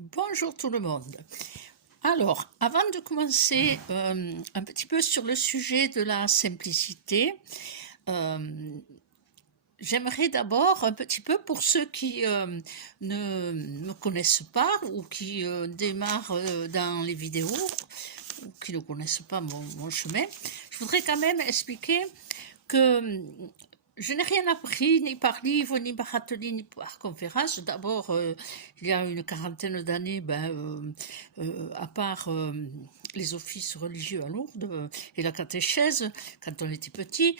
Bonjour tout le monde. Alors, avant de commencer un petit peu sur le sujet de la simplicité, euh, j'aimerais d'abord un petit peu pour ceux qui ne me connaissent pas ou qui démarrent dans les vidéos ou qui ne connaissent pas mon chemin, je voudrais quand même expliquer que je n'ai rien appris, ni par livre, ni par atelier, ni par conférence. D'abord, il y a une quarantaine d'années, à part les offices religieux à Lourdes et la catéchèse, quand on était petit,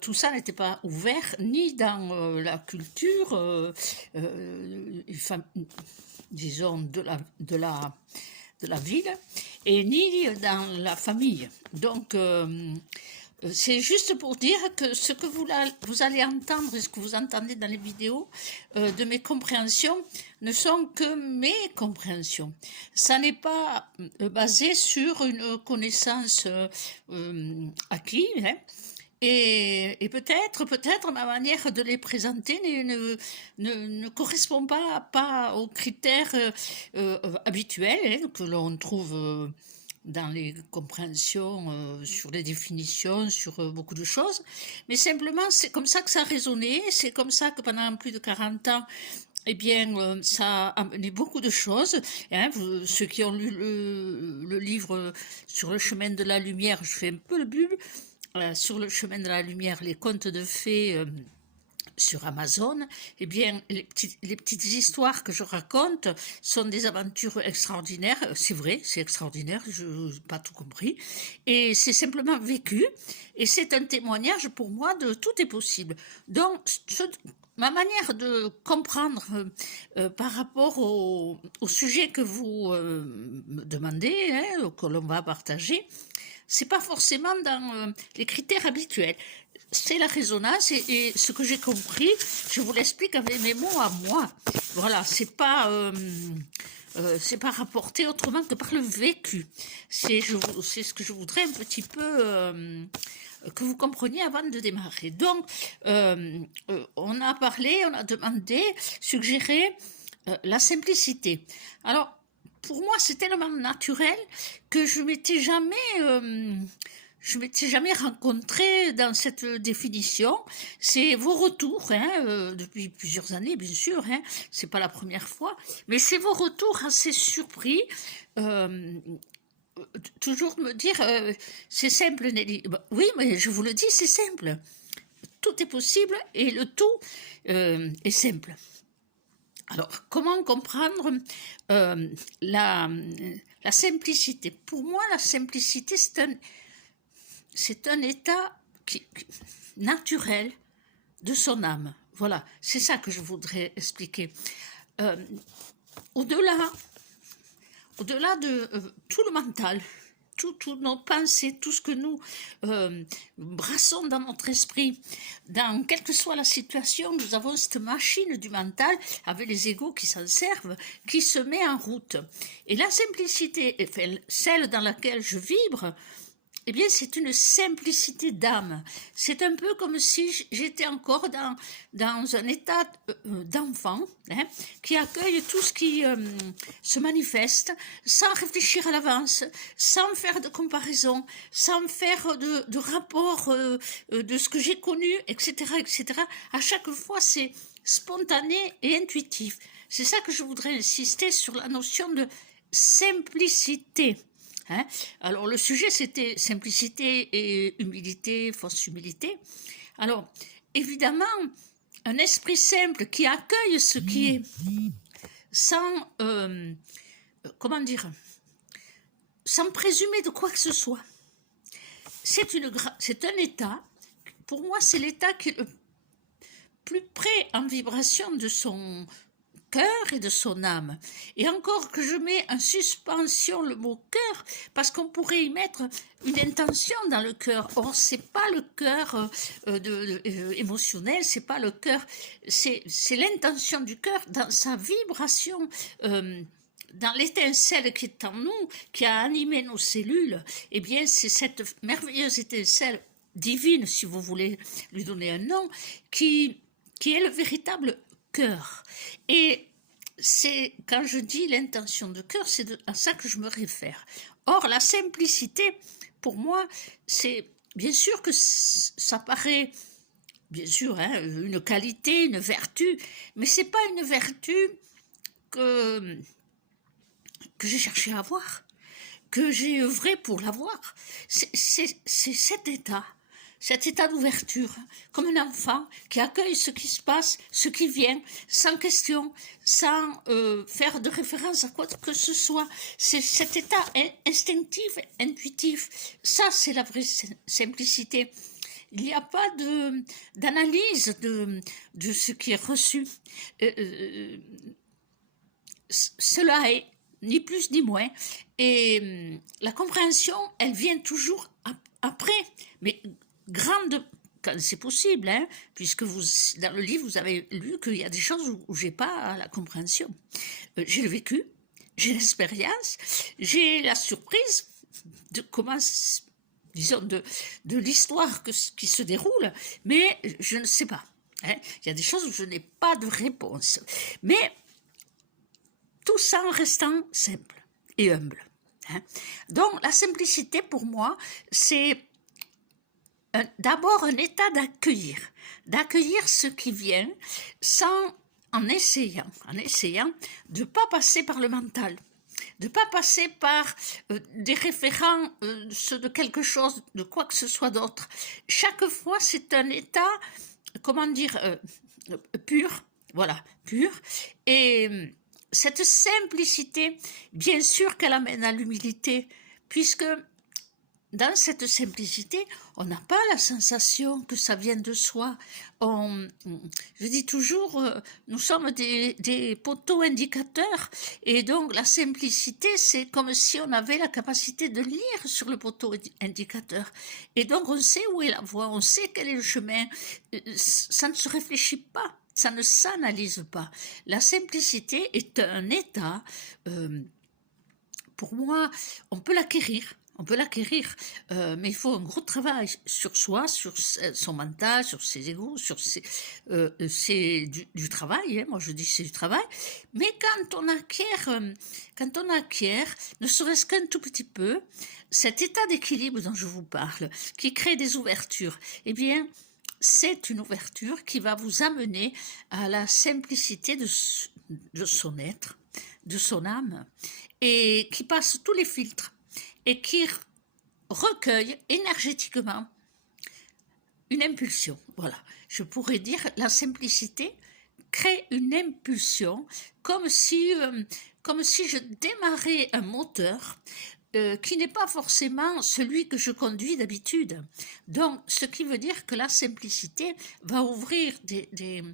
tout ça n'était pas ouvert, ni dans la culture, disons, de la ville, et ni dans la famille. Donc, c'est juste pour dire que ce que vous allez entendre et ce que vous entendez dans les vidéos de mes compréhensions ne sont que mes compréhensions. Ça n'est pas basé sur une connaissance acquise, hein. Et peut-être ma manière de les présenter ne correspond pas aux critères habituels, hein, que l'on trouve dans les compréhensions, sur les définitions, sur beaucoup de choses. Mais simplement, c'est comme ça que ça a résonné, c'est comme ça que pendant plus de 40 ans, eh bien, ça a amené beaucoup de choses. Hein, ceux qui ont lu le livre sur le chemin de la lumière, je fais un peu le bulle, sur le chemin de la lumière, les contes de fées sur Amazon, eh bien, les petites histoires que je raconte sont des aventures extraordinaires. C'est vrai, c'est extraordinaire, je n'ai pas tout compris. Et c'est simplement vécu. Et c'est un témoignage pour moi de tout est possible. Donc, ma manière de comprendre par rapport au sujet que vous me demandez, hein, que l'on va partager, c'est pas forcément dans les critères habituels. C'est la résonance et ce que j'ai compris, je vous l'explique avec mes mots à moi. Voilà, c'est pas rapporté autrement que par le vécu. C'est ce que je voudrais un petit peu que vous compreniez avant de démarrer. Donc, on a parlé, on a demandé, suggéré la simplicité. Alors, pour moi, c'est tellement naturel que je m'étais jamais rencontrée dans cette définition. C'est vos retours, hein, depuis plusieurs années, bien sûr, hein, c'est pas la première fois, mais c'est vos retours assez surpris. Euh, Toujours me dire, c'est simple, Nelly. Bah, oui, mais je vous le dis, c'est simple. Tout est possible et le tout est simple. Alors, comment comprendre la simplicité? Pour moi, la simplicité, c'est un état naturel de son âme. Voilà, c'est ça que je voudrais expliquer. Euh, au-delà, au-delà de tout le mental, toutes nos pensées, tout ce que nous brassons dans notre esprit, dans quelle que soit la situation, nous avons cette machine du mental, avec les égos qui s'en servent, qui se met en route. Et la simplicité, enfin, celle dans laquelle je vibre, eh bien, c'est une simplicité d'âme. C'est un peu comme si j'étais encore dans un état d'enfant, hein, qui accueille tout ce qui se manifeste sans réfléchir à l'avance, sans faire de comparaison, sans faire de rapport de ce que j'ai connu, etc., etc. À chaque fois, c'est spontané et intuitif. C'est ça que je voudrais insister sur la notion de simplicité. Hein. Alors le sujet c'était simplicité et humilité, fausse humilité. Alors évidemment, un esprit simple qui accueille ce qui est sans, comment dire, sans présumer de quoi que ce soit. C'est un état, pour moi c'est l'état qui est le plus près en vibration de son cœur et de son âme. Et encore que je mets en suspension le mot cœur, parce qu'on pourrait y mettre une intention dans le cœur. Or, c'est pas le cœur émotionnel, c'est pas le cœur, c'est l'intention du cœur dans sa vibration. Dans l'étincelle qui est en nous, qui a animé nos cellules, eh bien, c'est cette merveilleuse étincelle divine, si vous voulez lui donner un nom, qui est le véritable cœur. Et c'est quand je dis l'intention de cœur, c'est à ça que je me réfère. Or, la simplicité, pour moi, c'est bien sûr que ça paraît, bien sûr, hein, une qualité, une vertu, mais c'est pas une vertu que, que j'ai cherché à avoir, que j'ai œuvré pour l'avoir. C'est cet état d'ouverture, comme un enfant qui accueille ce qui se passe, ce qui vient, sans question, sans faire de référence à quoi que ce soit. C'est cet état instinctif, intuitif. Ça, c'est la vraie simplicité. Il n'y a pas d'analyse de ce qui est reçu. Cela est ni plus ni moins. Et la compréhension, elle vient toujours après, mais grande, quand c'est possible, hein, puisque vous, dans le livre, vous avez lu qu'il y a des choses où j'ai pas la compréhension. J'ai le vécu, j'ai l'expérience, j'ai la surprise de comment, disons, de l'histoire qui se déroule, mais je ne sais pas. Hein. Il y a des choses où je n'ai pas de réponse. Mais tout ça en restant simple et humble. Hein. Donc la simplicité pour moi, c'est d'abord un état d'accueillir ce qui vient en essayant de ne pas passer par le mental, de ne pas passer par des référents de quelque chose, de quoi que ce soit d'autre. Chaque fois, c'est un état, comment dire, pur, voilà, pur, et cette simplicité, bien sûr qu'elle amène à l'humilité, puisque dans cette simplicité, on n'a pas la sensation que ça vient de soi. Je dis toujours, nous sommes des poteaux indicateurs, et donc la simplicité, c'est comme si on avait la capacité de lire sur le poteau indicateur. Et donc on sait où est la voie, on sait quel est le chemin. Ça ne se réfléchit pas. Ça ne s'analyse pas. La simplicité est un état, pour moi, on peut l'acquérir. Mais il faut un gros travail sur soi, sur son mental, sur ses égos, c'est du travail, hein, moi je dis c'est du travail, mais quand on acquiert, ne serait-ce qu'un tout petit peu, cet état d'équilibre dont je vous parle, qui crée des ouvertures, eh bien, c'est une ouverture qui va vous amener à la simplicité de son être, de son âme, et qui passe tous les filtres, et qui recueille énergétiquement une impulsion. Voilà, je pourrais dire la simplicité crée une impulsion, comme si je démarrais un moteur qui n'est pas forcément celui que je conduis d'habitude. Donc, ce qui veut dire que la simplicité va ouvrir des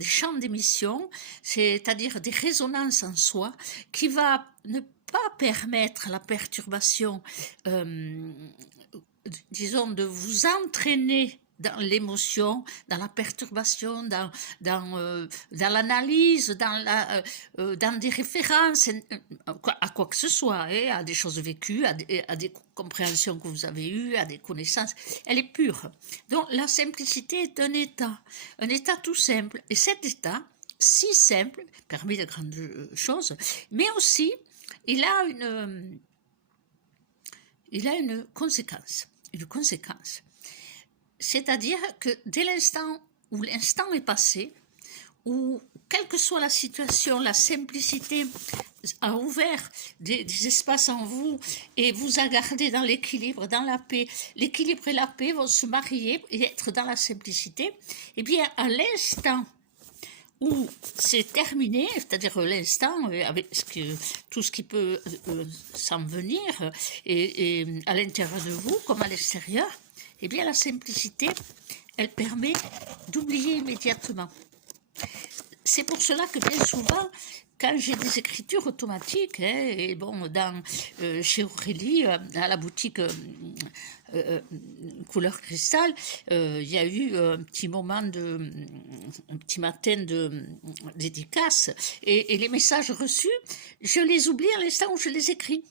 champs d'émission, c'est-à-dire des résonances en soi, qui va ne pas permettre à la perturbation, disons, de vous entraîner dans l'émotion, dans la perturbation, dans l'analyse, dans des références à quoi que ce soit, hein, à des choses vécues, à des compréhensions que vous avez eues, à des connaissances. Elle est pure. Donc la simplicité est un état tout simple. Et cet état, si simple, permet de grandes choses, mais aussi il a une conséquence. C'est-à-dire que dès l'instant où l'instant est passé, où quelle que soit la situation, la simplicité a ouvert des espaces en vous et vous a gardé dans l'équilibre, dans la paix. L'équilibre et la paix vont se marier et être dans la simplicité. Eh bien, à l'instant où c'est terminé, c'est-à-dire l'instant avec tout ce qui peut s'en venir et à l'intérieur de vous comme à l'extérieur, eh bien la simplicité, elle permet d'oublier immédiatement. C'est pour cela que bien souvent, quand j'ai des écritures automatiques, hein, et bon, chez Aurélie, à la boutique couleur cristal, il y a eu un petit moment un petit matin de dédicace, et les messages reçus, je les oublie à l'instant où je les écris.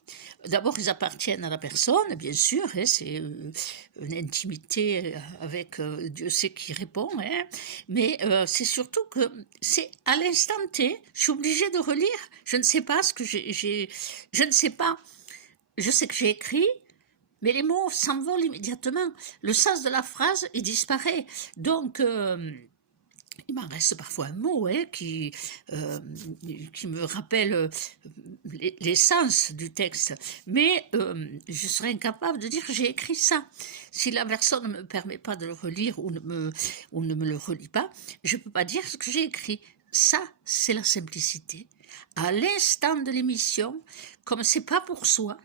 D'abord, ils appartiennent à la personne, bien sûr, hein, c'est une intimité avec Dieu sait qui répond, hein, mais c'est surtout que c'est à l'instant T, je suis obligée de relire, je ne sais pas ce que je ne sais pas, je sais que j'ai écrit, mais les mots s'envolent immédiatement, le sens de la phrase, il disparaît, donc il m'en reste parfois un mot qui me rappelle l'essence du texte, mais je serais incapable de dire que j'ai écrit ça. Si la personne ne me permet pas de le relire ou ne me le relit pas, je ne peux pas dire ce que j'ai écrit. Ça, c'est la simplicité. À l'instant de l'émission, comme c'est pas pour soi,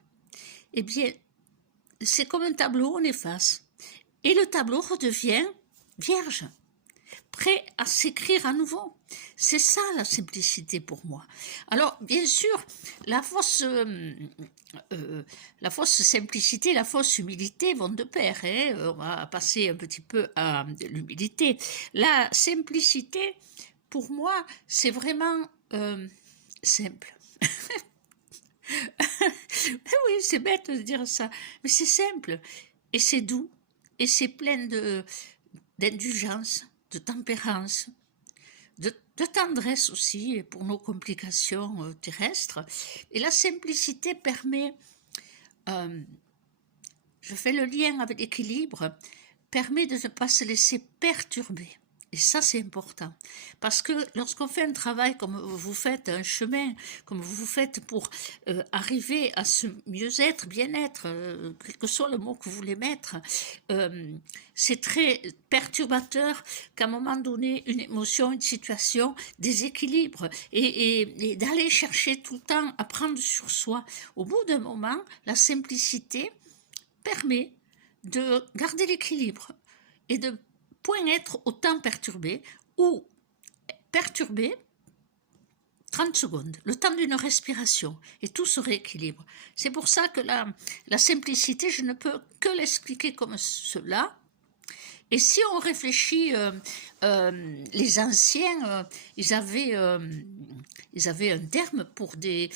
eh bien, c'est comme un tableau, on efface. Et le tableau redevient vierge, prêt à s'écrire à nouveau. C'est ça la simplicité pour moi. Alors, bien sûr, la fausse simplicité, la fausse humilité vont de pair. Hein. On va passer un petit peu à l'humilité. La simplicité, pour moi, c'est vraiment simple. Oui, c'est bête de dire ça, mais c'est simple, et c'est doux, et c'est plein d'indulgence, de tempérance, de tendresse aussi pour nos complications terrestres. Et la simplicité permet, je fais le lien avec l'équilibre, permet de ne pas se laisser perturber. Et ça, c'est important. Parce que lorsqu'on fait un travail comme vous faites, un chemin, comme vous faites pour arriver à ce mieux-être, bien-être, quel que soit le mot que vous voulez mettre, c'est très perturbateur qu'à un moment donné, une émotion, une situation déséquilibre. Et d'aller chercher tout le temps à prendre sur soi. Au bout d'un moment, la simplicité permet de garder l'équilibre et de point être autant perturbé ou perturbé 30 secondes, le temps d'une respiration, et tout se rééquilibre. C'est pour ça que la simplicité, je ne peux que l'expliquer comme cela. Et si on réfléchit, les anciens, ils avaient un terme pour des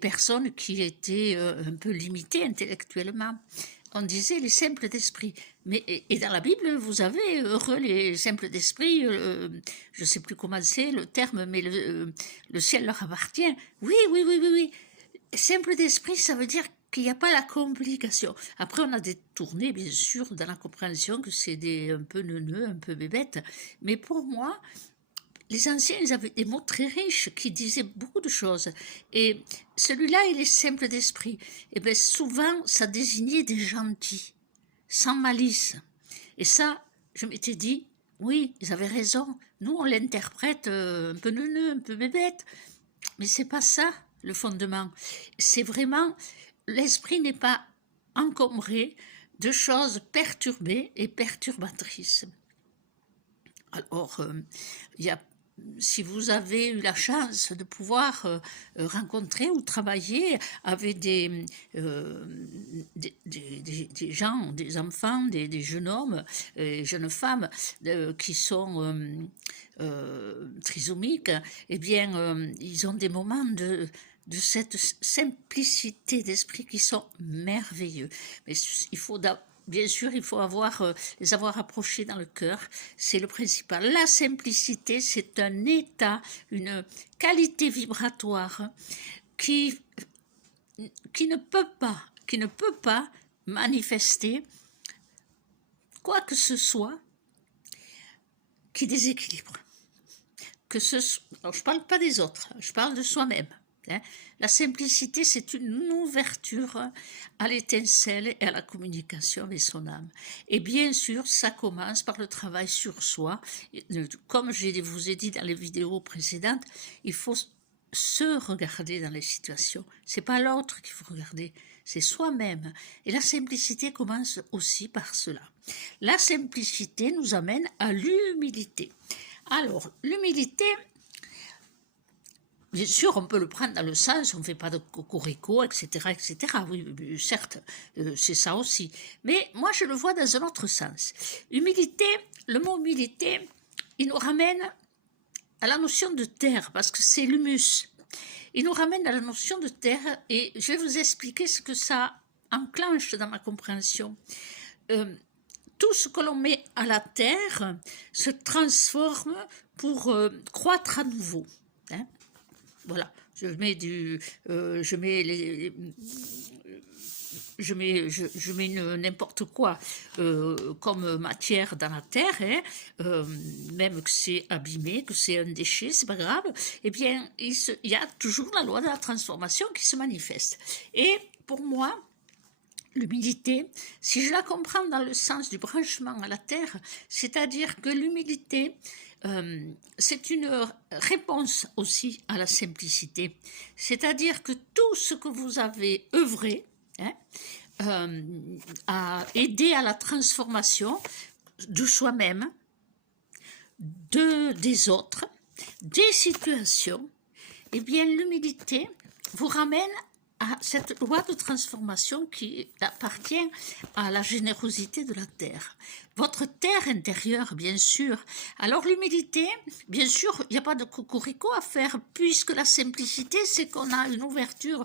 personnes qui étaient un peu limitées intellectuellement. On disait les simples d'esprit. Et dans la Bible, vous avez heureux les simples d'esprit, je ne sais plus comment c'est le terme, mais le ciel leur appartient. Oui. Simple d'esprit, ça veut dire qu'il n'y a pas la complication. Après, on a détourné, bien sûr, dans la compréhension que c'est un peu neuneux, un peu bébête. Mais pour moi, les anciens, ils avaient des mots très riches qui disaient beaucoup de choses. Et celui-là, il est simple d'esprit. Et bien souvent, ça désignait des gentils, sans malice. Et ça, je m'étais dit, oui, ils avaient raison. Nous, on l'interprète un peu neuneux, un peu bébête. Mais c'est pas ça, le fondement. C'est vraiment, l'esprit n'est pas encombré de choses perturbées et perturbatrices. Alors, si vous avez eu la chance de pouvoir rencontrer ou travailler avec des gens, des enfants, des jeunes hommes, jeunes femmes qui sont trisomiques, eh bien, ils ont des moments de cette simplicité d'esprit qui sont merveilleux. Mais il faut bien sûr, il faut les avoir approchés dans le cœur, c'est le principal. La simplicité, c'est un état, une qualité vibratoire qui ne peut pas manifester quoi que ce soit qui déséquilibre. Alors, je ne parle pas des autres, je parle de soi-même. La simplicité, c'est une ouverture à l'étincelle et à la communication avec son âme. Et bien sûr, ça commence par le travail sur soi. Comme je vous ai dit dans les vidéos précédentes, il faut se regarder dans les situations. C'est pas l'autre qu'il faut regarder, c'est soi-même. Et la simplicité commence aussi par cela. La simplicité nous amène à l'humilité. Alors, l'humilité, bien sûr, on peut le prendre dans le sens, on ne fait pas de cocorico, etc., etc. Oui, certes, c'est ça aussi. Mais moi, je le vois dans un autre sens. Humilité, le mot humilité, il nous ramène à la notion de terre, parce que c'est l'humus. Il nous ramène à la notion de terre, et je vais vous expliquer ce que ça enclenche dans ma compréhension. Tout ce que l'on met à la terre se transforme pour croître à nouveau. Hein. Voilà, je mets n'importe quoi comme matière dans la terre, hein, même que c'est abîmé, que c'est un déchet, c'est pas grave. Eh bien, il y a toujours la loi de la transformation qui se manifeste. Et pour moi, l'humilité, si je la comprends dans le sens du branchement à la terre, c'est-à-dire que l'humilité, c'est une réponse aussi à la simplicité. C'est-à-dire que tout ce que vous avez œuvré, hein, a aidé à la transformation de soi-même, des autres, des situations, eh bien l'humilité vous ramène à cette loi de transformation qui appartient à la générosité de la terre. Votre terre intérieure, bien sûr. Alors l'humilité, bien sûr, il n'y a pas de cocorico à faire, puisque la simplicité, c'est qu'on a une ouverture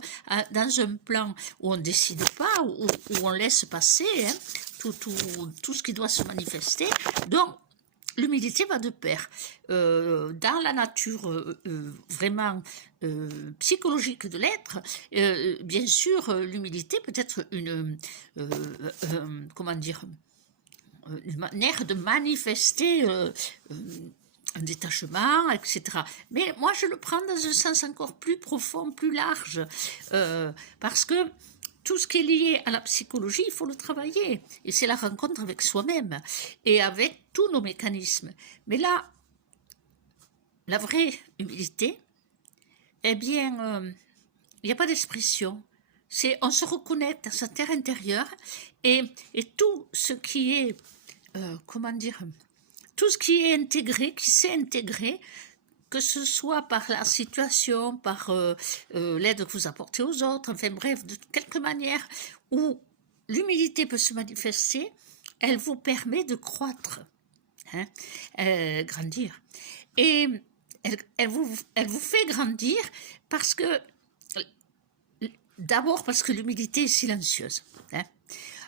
dans un plan où on ne décide pas, où on laisse passer hein, tout ce qui doit se manifester. Donc, l'humilité va de pair. Dans la nature vraiment psychologique de l'être, bien sûr, l'humilité peut être comment dire, une manière de manifester un détachement, etc. Mais moi, je le prends dans un sens encore plus profond, plus large, parce que tout ce qui est lié à la psychologie, il faut le travailler. Et c'est la rencontre avec soi-même et avec tous nos mécanismes. Mais là, la vraie humilité, eh bien, il n'y a pas d'expression. On se reconnecte à sa terre intérieure et tout ce qui est, comment dire, tout ce qui est intégré, qui s'est intégré, que ce soit par la situation, par l'aide que vous apportez aux autres, enfin bref, de quelque manière où l'humilité peut se manifester, elle vous permet de croître, hein, grandir. Et elle vous fait grandir parce que, d'abord parce que l'humilité est silencieuse. Hein.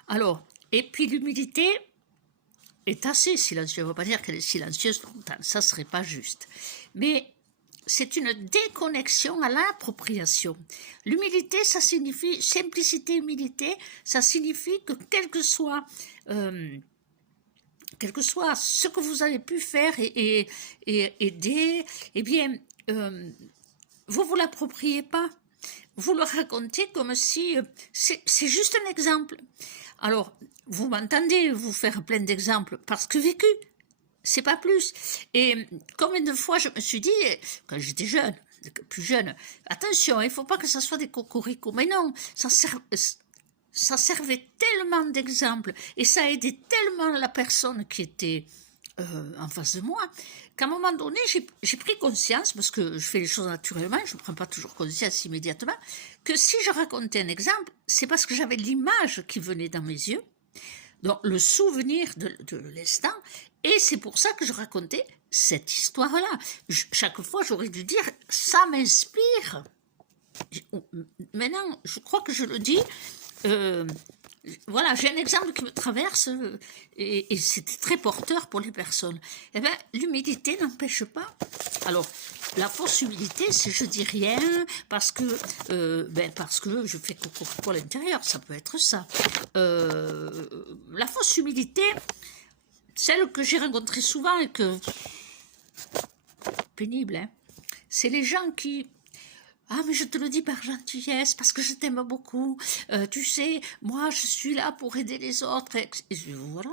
Alors, et puis l'humilité est assez silencieuse, on ne va pas dire qu'elle est silencieuse longtemps, ça ne serait pas juste. Mais c'est une déconnexion à l'appropriation. L'humilité, ça signifie, simplicité, humilité, ça signifie que quel que soit ce que vous avez pu faire et aider, eh bien, vous ne vous l'appropriez pas. Vous le racontez comme si c'est juste un exemple. Alors, vous m'entendez vous faire plein d'exemples parce que vécu, c'est pas plus. Et combien de fois je me suis dit, quand j'étais jeune, plus jeune, attention, il ne faut pas que ça soit des cocoricots. Mais non, ça servait tellement d'exemples et ça aidait tellement la personne qui était en face de moi, qu'à un moment donné, j'ai pris conscience, parce que je fais les choses naturellement, je ne prends pas toujours conscience immédiatement, que si je racontais un exemple, c'est parce que j'avais l'image qui venait dans mes yeux, donc le souvenir de l'instant, et c'est pour ça que je racontais cette histoire-là. Chaque fois, j'aurais dû dire, ça m'inspire. Maintenant, je crois que je le dis, voilà, j'ai un exemple qui me traverse et c'était très porteur pour les personnes. Eh bien, l'humilité n'empêche pas. Alors, la fausse humilité, c'est je dis rien parce que je fais coco pour l'intérieur, ça peut être ça. La fausse humilité, celle que j'ai rencontrée souvent et que pénible, hein, c'est les gens qui ah, mais je te le dis par gentillesse, parce que je t'aime beaucoup. Tu sais, moi, je suis là pour aider les autres. Et voilà,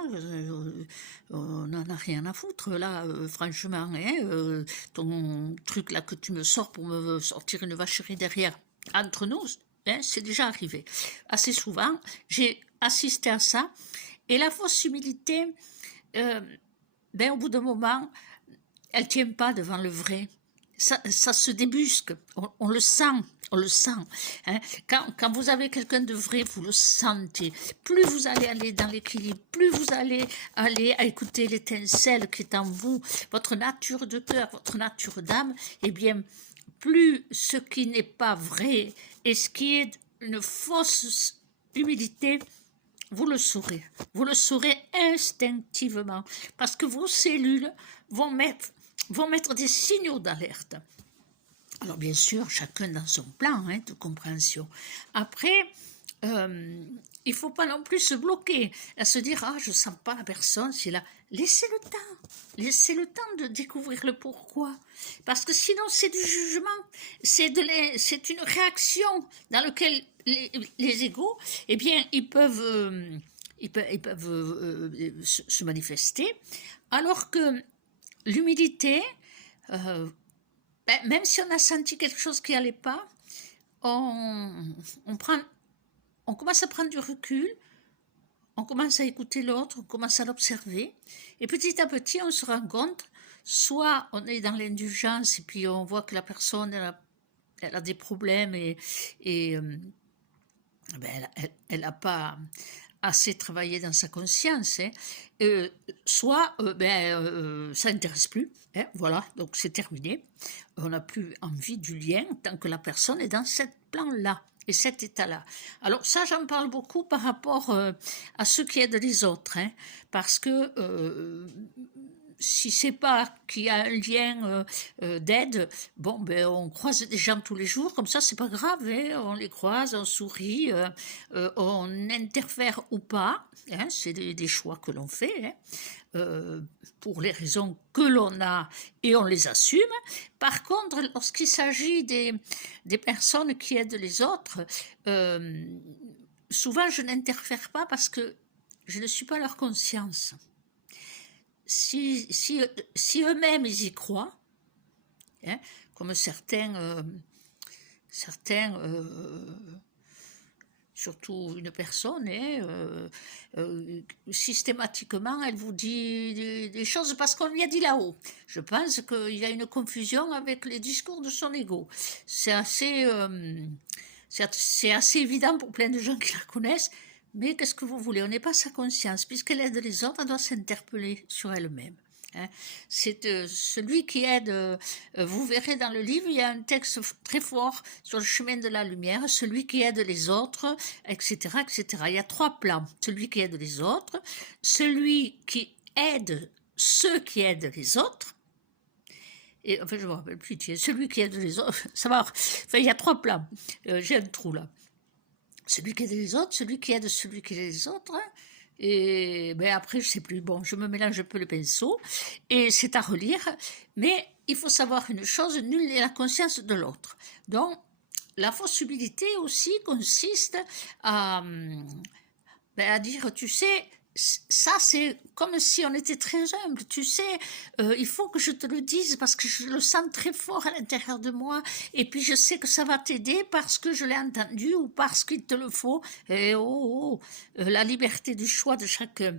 on n'en a rien à foutre, là, franchement. Hein, ton truc, là, que tu me sors pour me sortir une vacherie derrière. Entre nous, hein, c'est déjà arrivé. Assez souvent, j'ai assisté à ça. Et la fausse humilité, au bout d'un moment, elle ne tient pas devant le vrai. ça se débusque, on le sent, on le sent. Hein. Quand vous avez quelqu'un de vrai, vous le sentez. Plus vous allez aller dans l'équilibre, plus vous allez aller à écouter l'étincelle qui est en vous, votre nature de cœur, votre nature d'âme, eh bien, plus ce qui n'est pas vrai et ce qui est une fausse humilité, vous le saurez instinctivement, parce que vos cellules vont mettre des signaux d'alerte. Alors bien sûr, chacun dans son plan de compréhension. Après, il ne faut pas non plus se bloquer, à se dire « Ah, je ne sens pas la personne, c'est là ». Laissez le temps de découvrir le pourquoi. Parce que sinon, c'est du jugement, c'est une réaction dans laquelle les égos, eh bien, ils peuvent se manifester, alors que l'humilité, même si on a senti quelque chose qui n'allait pas, on commence à prendre du recul, on commence à écouter l'autre, on commence à l'observer, et petit à petit, on se rend compte, soit on est dans l'indulgence, et puis on voit que la personne, elle a des problèmes, et elle n'a pas assez travaillé dans sa conscience, soit ça n'intéresse plus, voilà, donc c'est terminé, on n'a plus envie du lien tant que la personne est dans ce plan-là et cet état-là. Alors ça, j'en parle beaucoup par rapport à ceux qui aident les autres, parce que si c'est pas qu'il y a un lien d'aide, bon, on croise des gens tous les jours, comme ça, c'est pas grave, on les croise, on sourit, on interfère ou pas, c'est des choix que l'on fait, pour les raisons que l'on a et on les assume. Par contre, lorsqu'il s'agit des personnes qui aident les autres, souvent je n'interfère pas parce que je ne suis pas leur conscience. Si eux-mêmes ils y croient, comme certains surtout une personne, systématiquement, elle vous dit des choses parce qu'on lui a dit là-haut. Je pense qu'il y a une confusion avec les discours de son ego. C'est assez évident pour plein de gens qui la connaissent, mais qu'est-ce que vous voulez? On n'est pas sa conscience. Puisqu'elle aide les autres, elle doit s'interpeller sur elle-même. C'est celui qui aide, vous verrez dans le livre, il y a un texte très fort sur le chemin de la lumière, celui qui aide les autres, etc., etc. Il y a 3 plans, celui qui aide les autres, celui qui aide ceux qui aident les autres, et enfin je ne me rappelle plus, celui qui aide les autres, ça va, enfin il y a 3 plans, j'ai un trou là, celui qui aide les autres, celui qui aide celui qui aide les autres, et après, je sais plus, bon, je me mélange un peu le pinceau, et c'est à relire, mais il faut savoir une chose, nul n'est la conscience de l'autre. Donc, la fausse humilité aussi consiste à dire, tu sais, ça c'est comme si on était très humble, tu sais, il faut que je te le dise parce que je le sens très fort à l'intérieur de moi et puis je sais que ça va t'aider parce que je l'ai entendu ou parce qu'il te le faut. Et la liberté du choix de chacun.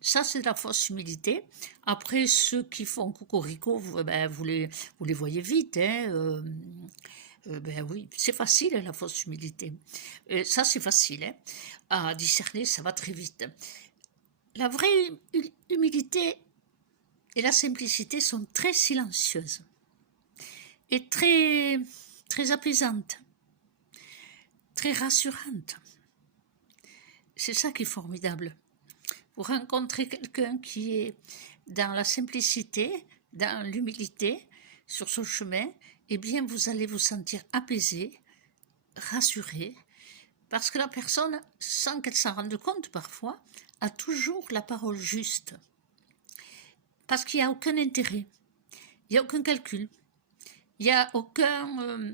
Ça, c'est de la fausse humilité. Après, ceux qui font cocorico, vous les voyez vite, oui, c'est facile la fausse humilité. Ça, c'est facile à discerner, ça va très vite. La vraie humilité et la simplicité sont très silencieuses et très, très apaisantes, très rassurantes. C'est ça qui est formidable. Vous rencontrez quelqu'un qui est dans la simplicité, dans l'humilité, sur son chemin, eh bien, vous allez vous sentir apaisé, rassuré, parce que la personne, sans qu'elle s'en rende compte parfois, a toujours la parole juste. Parce qu'il n'y a aucun intérêt, il n'y a aucun calcul, il n'y a aucun,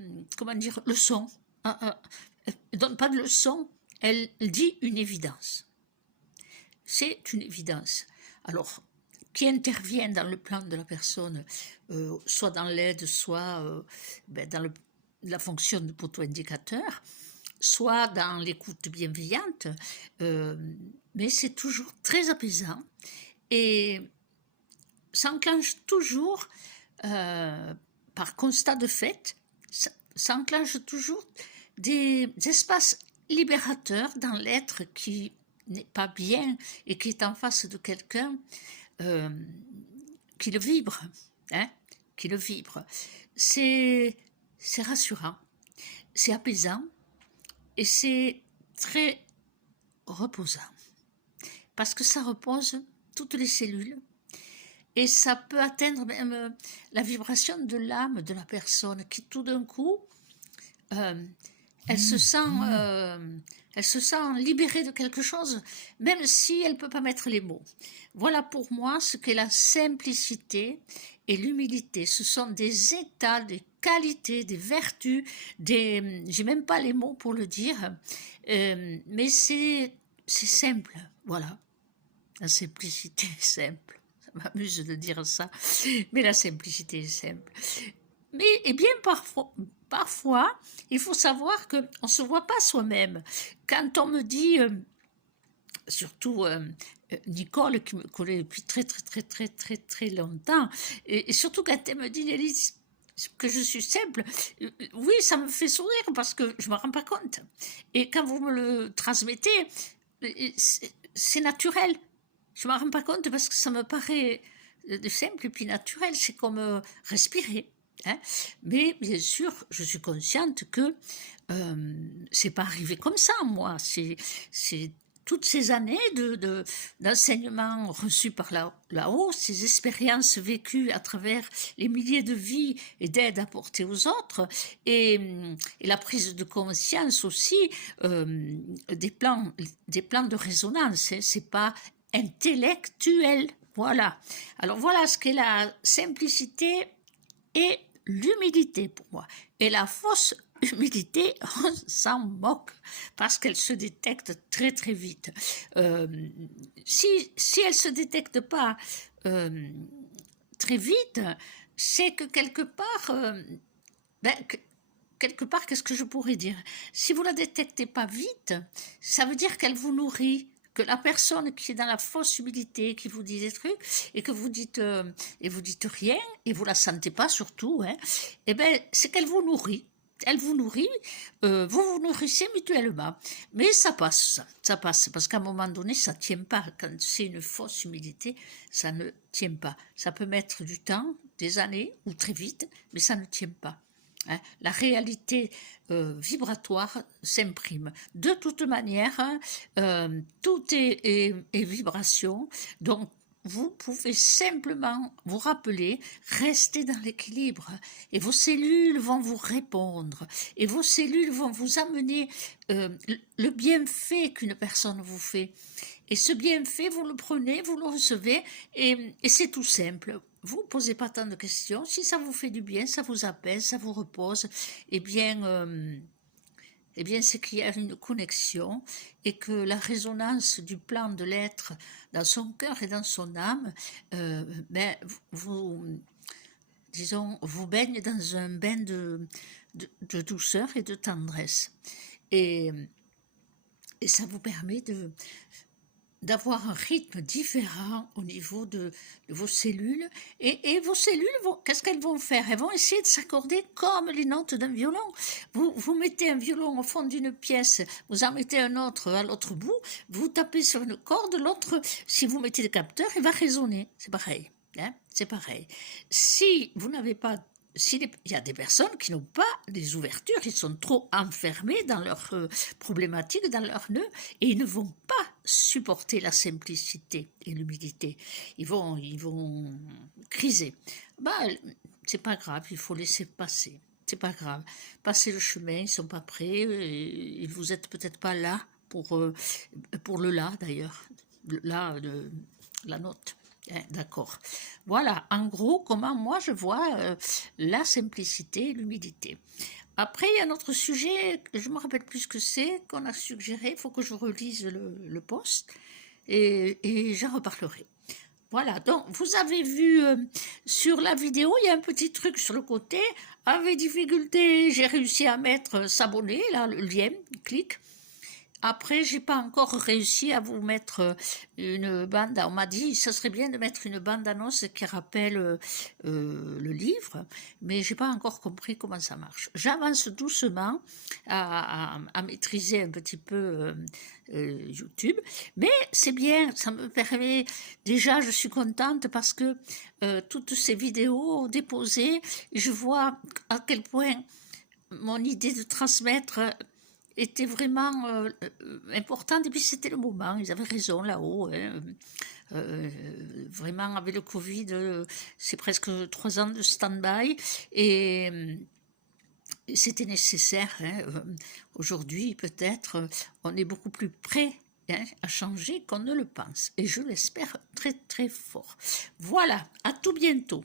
leçon. Elle ne donne pas de leçon, elle dit une évidence. C'est une évidence. Alors, qui intervient dans le plan de la personne, soit dans l'aide, soit dans la fonction de poteau-indicateur, soit dans l'écoute bienveillante, mais c'est toujours très apaisant et ça enclenche toujours par constat de fait, ça enclenche toujours des espaces libérateurs dans l'être qui n'est pas bien et qui est en face de quelqu'un qui le vibre, hein, qui le vibre. C'est rassurant, c'est apaisant et c'est très reposant parce que ça repose toutes les cellules et ça peut atteindre même la vibration de l'âme de la personne qui tout d'un coup elle se sent libérée de quelque chose, même si elle ne peut pas mettre les mots. Voilà pour moi ce qu'est la simplicité et l'humilité. Ce sont des états, des qualités, des vertus, j'ai même pas les mots pour le dire, mais c'est simple, voilà. La simplicité est simple. Ça m'amuse de dire ça, mais la simplicité est simple. Mais eh bien, parfois, il faut savoir qu'on ne se voit pas soi-même. Quand on me dit, surtout Nicole, qui me connaît depuis très longtemps, et surtout quand elle me dit, Nelly, que je suis simple, oui, ça me fait sourire parce que je ne me rends pas compte. Et quand vous me le transmettez, c'est naturel. Je ne me rends pas compte parce que ça me paraît simple et puis naturel. C'est comme respirer. Hein. Mais bien sûr, je suis consciente que c'est pas arrivé comme ça, moi. C'est toutes ces années d'enseignement reçu par là-haut, ces expériences vécues à travers les milliers de vies et d'aides apportées aux autres, et la prise de conscience aussi des plans de résonance. Hein, c'est pas intellectuel. Voilà. Alors voilà ce qu'est la simplicité et l'humilité pour moi. Et la fausse humilité, on s'en moque parce qu'elle se détecte très vite. Si elle ne se détecte pas très vite, c'est que quelque part, qu'est-ce que je pourrais dire? Si vous ne la détectez pas vite, ça veut dire qu'elle vous nourrit, que la personne qui est dans la fausse humilité, qui vous dit des trucs, et que vous dites rien, et vous la sentez pas surtout, hein, eh ben, c'est qu'elle vous nourrit. Elle vous nourrit, vous vous nourrissez mutuellement. Mais ça passe, parce qu'à un moment donné, ça ne tient pas. Quand c'est une fausse humilité, ça ne tient pas. Ça peut mettre du temps, des années, ou très vite, mais ça ne tient pas. Hein, la réalité vibratoire s'imprime. De toute manière, tout est vibration, donc vous pouvez simplement vous rappeler, rester dans l'équilibre et vos cellules vont vous répondre et vos cellules vont vous amener le bienfait qu'une personne vous fait. Et ce bienfait, vous le prenez, vous le recevez et c'est tout simple. Vous ne posez pas tant de questions. Si ça vous fait du bien, ça vous apaise, ça vous repose, eh bien c'est qu'il y a une connexion et que la résonance du plan de l'être dans son cœur et dans son âme, vous baigne dans un bain de douceur et de tendresse. Et ça vous permet d'avoir un rythme différent au niveau de vos cellules. Et vos cellules, qu'est-ce qu'elles vont faire? Elles vont essayer de s'accorder comme les notes d'un violon. Vous mettez un violon au fond d'une pièce, vous en mettez un autre à l'autre bout, vous tapez sur une corde, l'autre, si vous mettez des capteurs, il va résonner. C'est pareil. Hein, c'est pareil. Si vous n'avez pas... il y a des personnes qui n'ont pas des ouvertures, ils sont trop enfermés dans leurs problématiques, dans leurs nœuds, et ils ne vont pas supporter la simplicité et l'humilité. Ils vont criser. C'est pas grave, il faut laisser passer. C'est pas grave. Passez le chemin, ils sont pas prêts, et vous êtes peut-être pas là pour le là d'ailleurs, là de la note. D'accord. Voilà, en gros, comment moi je vois la simplicité et l'humilité. Après, il y a un autre sujet, je ne me rappelle plus ce que c'est, qu'on a suggéré, il faut que je relise le post, et j'en reparlerai. Voilà, donc vous avez vu sur la vidéo, il y a un petit truc sur le côté, avec difficulté, j'ai réussi à mettre s'abonner, là, le lien, clique. Après, j'ai pas encore réussi à vous mettre une bande. On m'a dit, ça serait bien de mettre une bande-annonce qui rappelle le livre, mais j'ai pas encore compris comment ça marche. J'avance doucement à maîtriser un petit peu YouTube, mais c'est bien, ça me permet. Déjà, je suis contente parce que toutes ces vidéos déposées, je vois à quel point mon idée de transmettre était vraiment importante, et puis c'était le moment, ils avaient raison là-haut, hein. Vraiment avec le Covid, c'est presque 3 ans de stand-by, et c'était nécessaire, hein. Aujourd'hui peut-être on est beaucoup plus prêt, hein, à changer qu'on ne le pense, et je l'espère très très fort. Voilà, à tout bientôt.